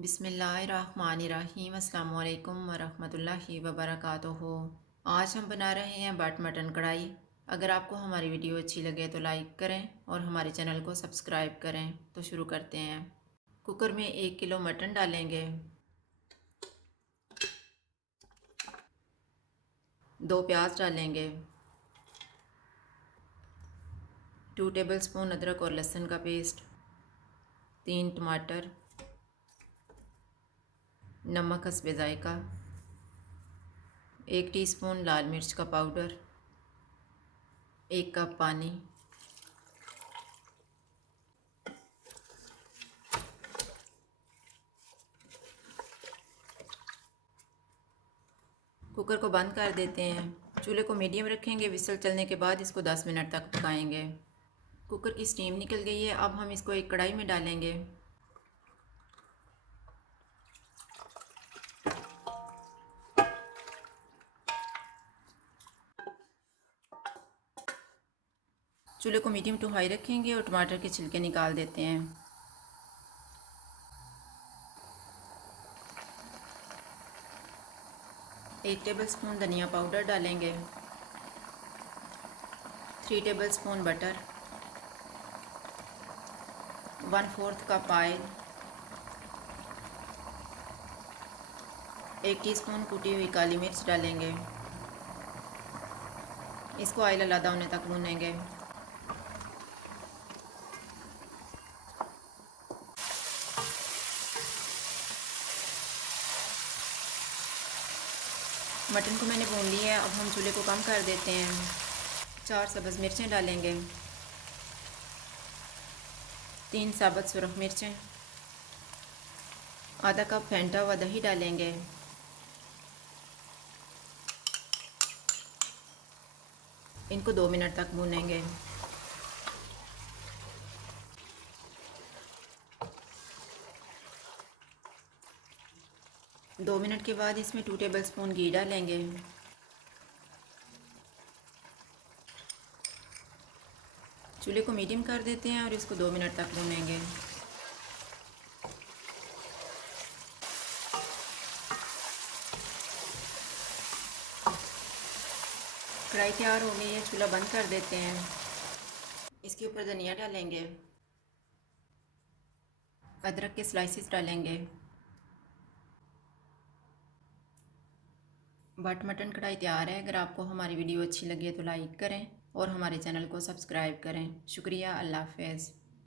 बिस्मिल्लाहिर्रहमानिर्रहीम अस्सलाम वालेकुम वरहमतुल्लाहि वबरकातुहू। आज हम बना रहे हैं बाट मटन कढ़ाई। अगर आपको हमारी वीडियो अच्छी लगे तो लाइक करें और हमारे चैनल को सब्सक्राइब करें। तो शुरू करते हैं। कुकर में 1 किलो मटन डालेंगे, 2 प्याज डालेंगे, 2 टेबलस्पून अदरक और लहसुन का पेस्ट, 3 टमाटर, नमक हस्बे ज़ायका, 1 टीस्पून लाल मिर्च का पाउडर, 1 कप पानी। कुकर को बंद कर देते हैं। चूल्हे को मीडियम रखेंगे। विसल चलने के बाद इसको 10 मिनट तक पकाएंगे। कुकर की स्टीम निकल गई है। अब हम इसको एक कढ़ाई में डालेंगे। चूल्हे को मीडियम टू हाई रखेंगे और टमाटर के छिलके निकाल देते हैं। एक टेबलस्पून धनिया पाउडर डालेंगे, 3 tablespoon butter, 1/4 cup oil, 1 teaspoon कुटी हुई काली मिर्च डालेंगे। इसको ऑयल अलग होने तक भूनेंगे। मटन को मैंने भून लिया है। अब हम चूल्हे को कम कर देते हैं। 4 सब्ज़ मिर्चें डालेंगे, 3 साबुत सुरख मिर्चें, आधा कप फेंटा हुआ दही डालेंगे। इनको 2 मिनट तक भूनेंगे। दो मिनट के बाद इसमें 2 टेबलस्पून घी डालेंगे। चूल्हे को मीडियम कर देते हैं और इसको 2 मिनट तक भूनेंगे। कढ़ाई तैयार हो गई है। चूल्हा बंद कर देते हैं। इसके ऊपर धनिया डालेंगे, अदरक के स्लाइसेस डालेंगे। बाट मटन कढ़ाई तैयार है। अगर आपको हमारी वीडियो अच्छी लगी है तो लाइक करें और हमारे चैनल को सब्सक्राइब करें। शुक्रिया। अल्लाह हाफ़िज़।